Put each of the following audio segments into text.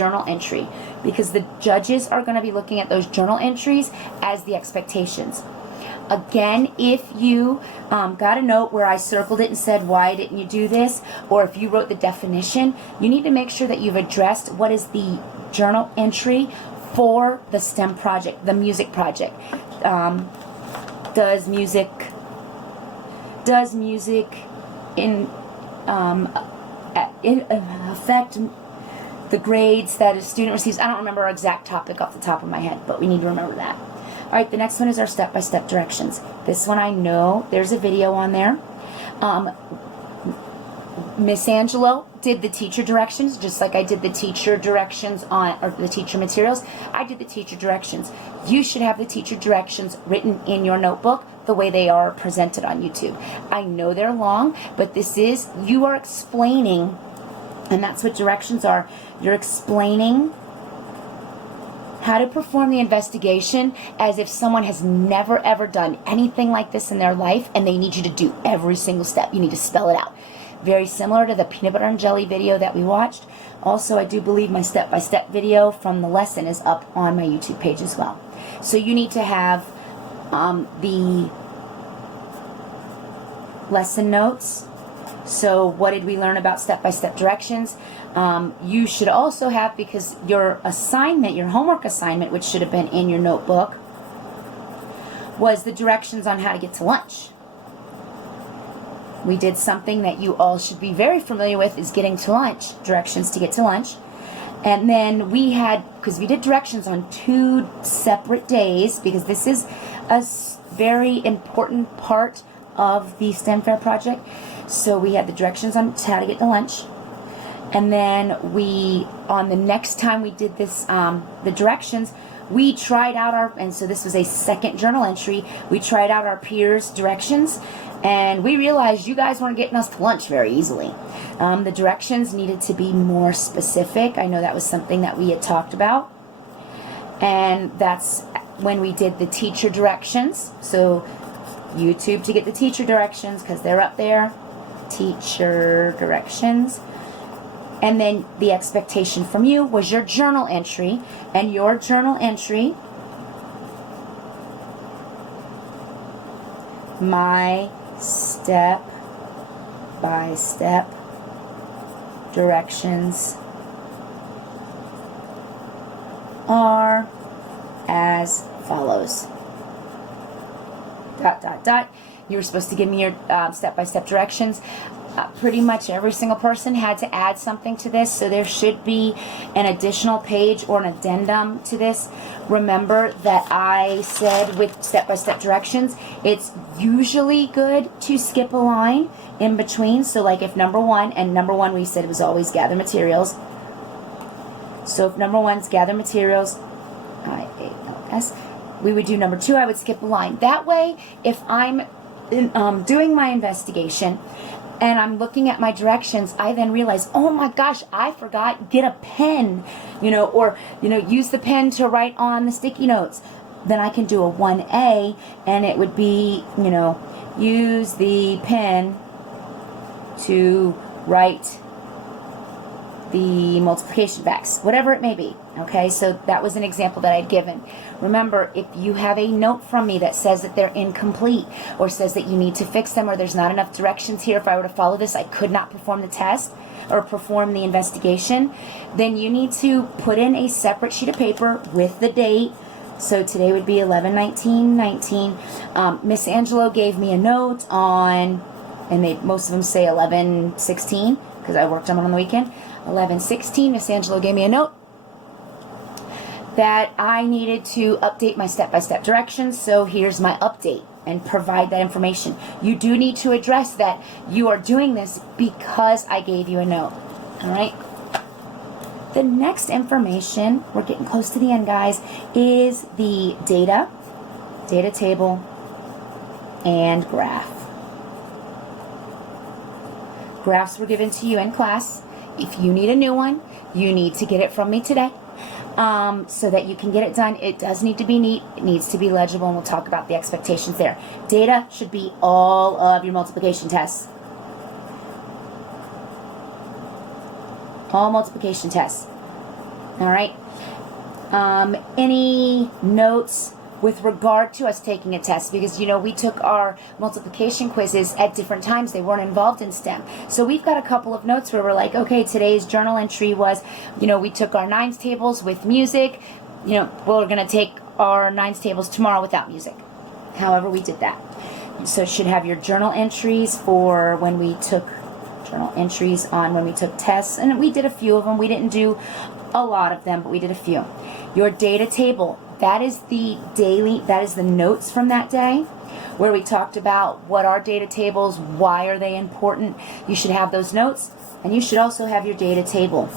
journal entry, because the judges are going to be looking at those journal entries as the expectations. Again, if you got a note where I circled it and said, why didn't you do this? Or if you wrote the definition, you need to make sure that you've addressed what is the journal entry for the STEM project, the music project. Does music affect the grades that a student receives? I don't remember our exact topic off the top of my head, but we need to remember that. All right, the next one is our step-by-step directions. This one I know there's a video on there. Miss Angelo did the teacher directions, just like I did the teacher directions or the teacher materials. I did the teacher directions. You should have the teacher directions written in your notebook the way they are presented on YouTube. I know they're long, but you are explaining, and that's what directions are. You're explaining how to perform the investigation as if someone has never ever done anything like this in their life, and they need you to do every single step. You need to spell it out. Very similar to the peanut butter and jelly video that we watched. Also, I do believe my step-by-step video from the lesson is up on my YouTube page as well. So you need to have the lesson notes. So what did we learn about step-by-step directions? You should also have, because your assignment, your homework assignment, which should have been in your notebook, was the directions on how to get to lunch. We did something that you all should be very familiar with, is getting to lunch, directions to get to lunch. And then we had, because we did directions on 2 separate days, because this is a very important part of the STEM Fair project. So we had the directions on how to get to lunch. And then on the next time we did this, the directions, we tried out and so this was a second journal entry, we tried out our peers' directions, and we realized you guys weren't getting us to lunch very easily. The directions needed to be more specific. I know that was something that we had talked about. And that's when we did the teacher directions. So YouTube to get the teacher directions, because they're up there. Teacher directions. And then the expectation from you was your journal entry. And your journal entry, my step-by-step directions are as follows. ... You were supposed to give me your step-by-step directions. Pretty much every single person had to add something to this, so there should be an additional page or an addendum to this. Remember that I said with step-by-step directions, it's usually good to skip a line in between. So like if number one we said it was always gather materials. So if number 1's gather materials, IALS, we would do number 2, I would skip a line. That way, if I'm doing my investigation and I'm looking at my directions, I then realize, oh my gosh, I forgot, get a pen, or use the pen to write on the sticky notes. Then I can do a 1A, and it would be, use the pen to write the multiplication facts, whatever it may be. Okay, so that was an example that I'd given. Remember, if you have a note from me that says that they're incomplete, or says that you need to fix them, or there's not enough directions here, if I were to follow this, I could not perform the test or perform the investigation, then you need to put in a separate sheet of paper with the date. So today would be 11/19/19. Miss Angelo gave me a note on, and most of them say 11/16 because I worked on them on the weekend. 11/16, Miss Angelo gave me a note that I needed to update my step-by-step directions. So here's my update, and provide that information. You do need to address that you are doing this because I gave you a note. All right. The next information, we're getting close to the end, guys, is the data table, and graph. Graphs were given to you in class. If you need a new one, you need to get it from me today, so that you can get it done. It does need to be neat. It needs to be legible, and we'll talk about the expectations there. Data should be all of your multiplication tests. All multiplication tests. All right. Any notes with regard to us taking a test? Because, you know, we took our multiplication quizzes at different times. They weren't involved in STEM. So we've got a couple of notes where we're like, okay, today's journal entry was, you know, we took our nines tables with music. You know, we're going to take our nines tables tomorrow without music. However we did that. So it should have your journal entries for when we took journal entries on when we took tests. And we did a few of them. We didn't do a lot of them, but we did a few. Your data table. That is the daily, that is the notes from that day where we talked about what are data tables, why are they important. You should have those notes, and you should also have your data table.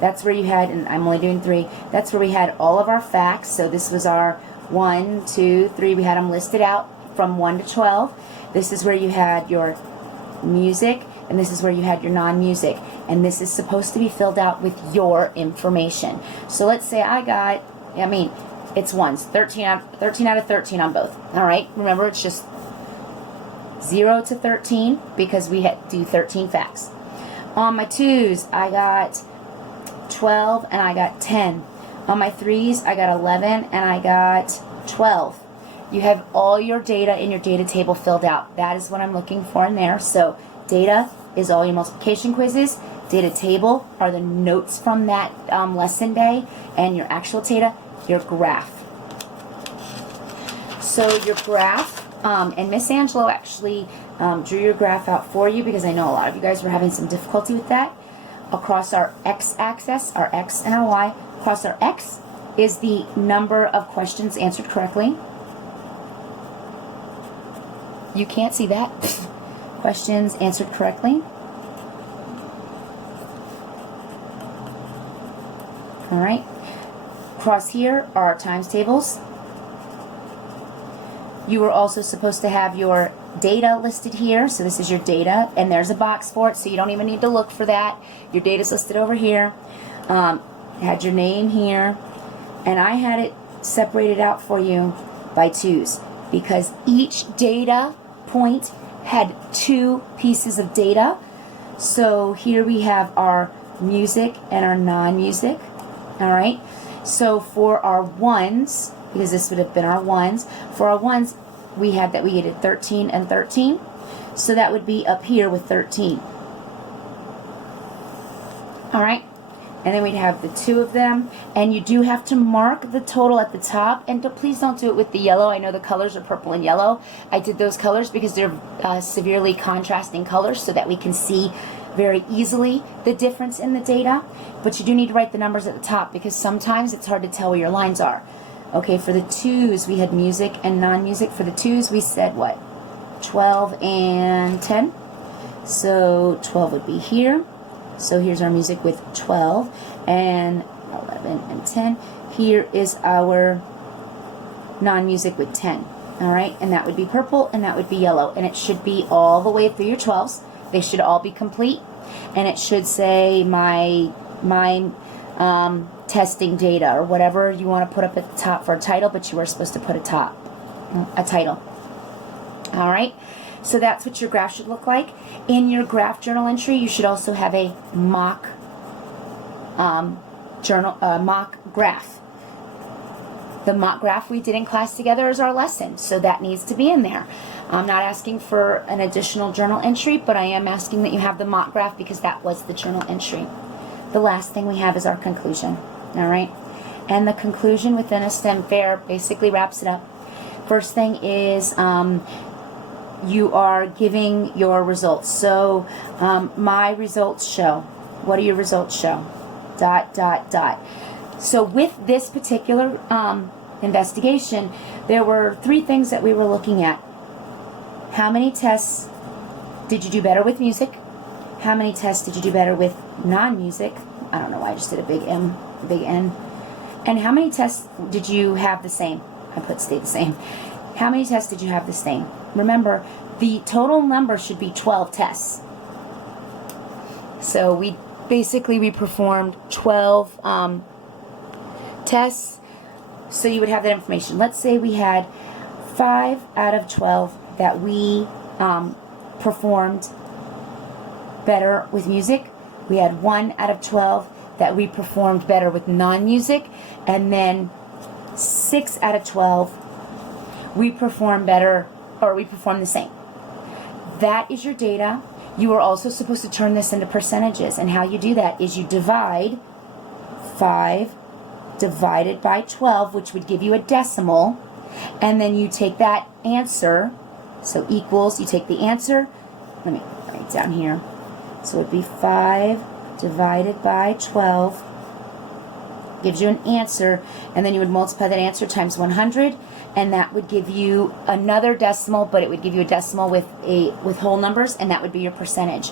That's where you had, and I'm only doing 3, that's where we had all of our facts. So this was our 1, 2, 3, we had them listed out from 1 to 12. This is where you had your music, and this is where you had your non-music, and this is supposed to be filled out with your information. So let's say it's ones, 13 out of 13 on both. All right, remember it's just 0 to 13 because we had to do 13 facts. On my 2s, I got 12 and I got 10. On my 3s, I got 11 and I got 12. You have all your data in your data table filled out. That is what I'm looking for in there. So data is all your multiplication quizzes. Data table are the notes from that lesson day, and your actual data, your graph. So your graph, and Miss Angelo actually drew your graph out for you because I know a lot of you guys were having some difficulty with that. Across our x-axis, our x and our y, across our x is the number of questions answered correctly. You can't see that. Questions answered correctly. All right. Across here are our times tables. You were also supposed to have your data listed here. So this is your data, and there's a box for it, so you don't even need to look for that. Your data's listed over here. Had your name here, and I had it separated out for you by 2s because each data point had 2 pieces of data. So here we have our music and our non-music. All right. So for our 1s, because this would have been our 1s, for our 1s we had that we did 13 and 13. So that would be up here with 13. All right. And then we'd have the 2 of them, and you do have to mark the total at the top, and please don't do it with the yellow. I know the colors are purple and yellow. I did those colors because they're severely contrasting colors so that we can see very easily the difference in the data, but you do need to write the numbers at the top because sometimes it's hard to tell where your lines are. Okay, for the 2s we had music and non-music. For the 2s we said what? 12 and 10. So 12 would be here. So here's our music with 12 and 11 and 10. Here is our non-music with 10. All right, and that would be purple and that would be yellow, and it should be all the way through your 12s. They should all be complete, and it should say my testing data or whatever you want to put up at the top for a title, but you were supposed to put a title. All right, so that's what your graph should look like. In your graph journal entry, you should also have a mock mock graph. The mock graph we did in class together is our lesson, so that needs to be in there. I'm not asking for an additional journal entry, but I am asking that you have the mock graph because that was the journal entry. The last thing we have is our conclusion, all right? And the conclusion within a STEM fair basically wraps it up. First thing is you are giving your results. So my results show. What do your results show? ... So with this particular investigation, there were 3 things that we were looking at. How many tests did you do better with music? How many tests did you do better with non-music? I don't know why I just did a big M, a big N. And how many tests did you have the same? I put stay the same. How many tests did you have the same? Remember, the total number should be 12 tests. So we performed 12 tests. So you would have that information. Let's say we had 5 out of 12 that we performed better with music. We had 1 out of 12 that we performed better with non-music, and then 6 out of 12 we perform better, or we perform the same. That is your data. You are also supposed to turn this into percentages, and how you do that is you divide 5 divided by 12, which would give you a decimal, and then you take that answer, so equals, you take the answer, let me write it down here, so it would be 5 divided by 12, gives you an answer, and then you would multiply that answer times 100, and that would give you another decimal, but it would give you a decimal with whole numbers, and that would be your percentage.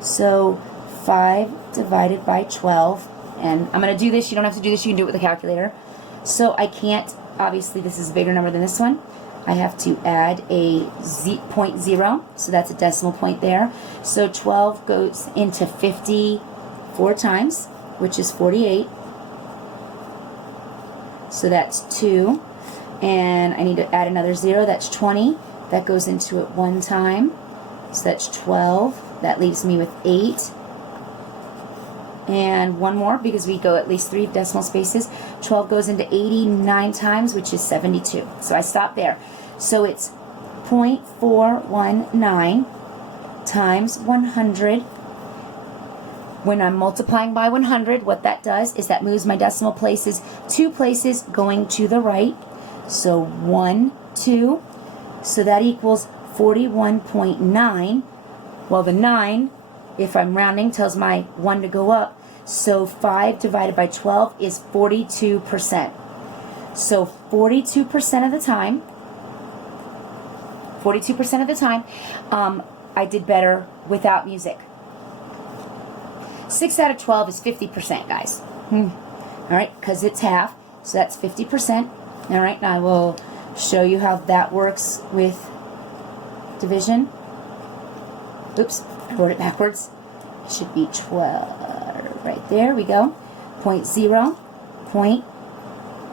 So 5 divided by 12, and I'm going to do this, you don't have to do this, you can do it with a calculator. So I can't, obviously this is a bigger number than this one, I have to add a 0.0, so that's a decimal point there. So 12 goes into 50 4 times, which is 48. So that's 2. And I need to add another 0, that's 20. That goes into it 1 time. So that's 12. That leaves me with 8. And one more, because we go at least 3 decimal spaces. 12 goes into 89 times, which is 72. So I stop there. So it's 0.419 times 100. When I'm multiplying by 100, what that does is that moves my decimal places 2 places going to the right. So 1, 2. So that equals 41.9. Well, the 9, if I'm rounding, tells my 1 to go up. So 5 divided by 12 is 42%. So 42% of the time, I did better without music. 6 out of 12 is 50%, guys. All right, because it's half, so that's 50%. All right, now I will show you how that works with division. Oops, I wrote it backwards. It should be 12. Right there we go. 0.0. Point.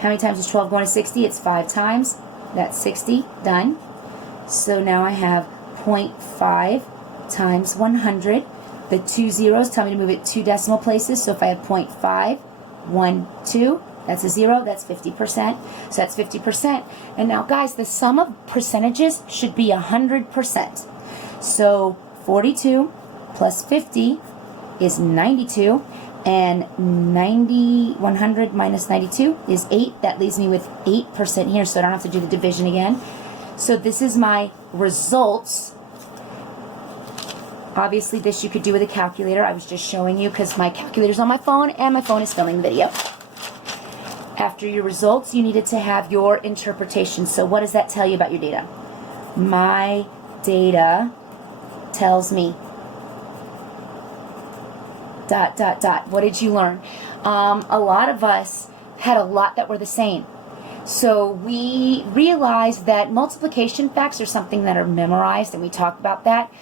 How many times is 12 going to 60? It's 5 times. That's 60. Done. So now I have 0.5 times 100. The 2 zeros tell me to move it 2 decimal places. So if I have 0.5, 1, 2, that's a 0. That's 50%. So that's 50%. And now, guys, the sum of percentages should be 100%. So 42 plus 50 is 92. And 100 minus 92 is 8. That leaves me with 8% here, so I don't have to do the division again. So this is my results. Obviously, this you could do with a calculator. I was just showing you because my calculator's on my phone and my phone is filming the video. After your results, you needed to have your interpretation. So what does that tell you about your data? My data tells me ... What did you learn? A lot of us had a lot that were the same. So we realized that multiplication facts are something that are memorized, and we talked about that.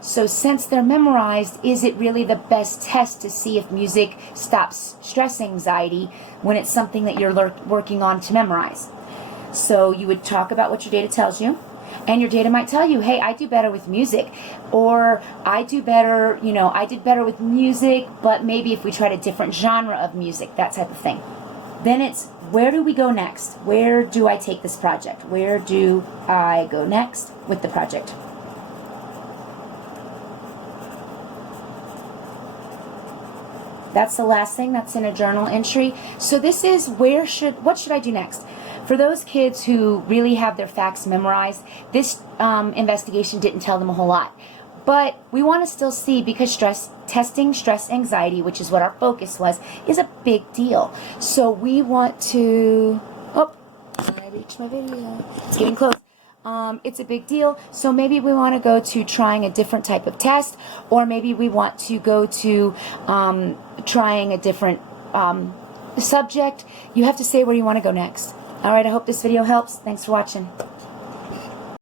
So since they're memorized, is it really the best test to see if music stops stress anxiety when it's something that you're working on to memorize? So you would talk about what your data tells you. And your data might tell you, hey, I do better with music, or I do better, I did better with music, but maybe if we tried a different genre of music, that type of thing. Then it's, where do we go next? Where do I take this project? Where do I go next with the project? That's the last thing that's in a journal entry. So this is what should I do next? For those kids who really have their facts memorized, this investigation didn't tell them a whole lot. But we want to still see, because testing stress anxiety, which is what our focus was, is a big deal. So we want to, I reached my video. It's getting close. It's a big deal. So maybe we want to go to trying a different type of test, or maybe we want to go to trying a different subject. You have to say where you want to go next. All right, I hope this video helps. Thanks for watching.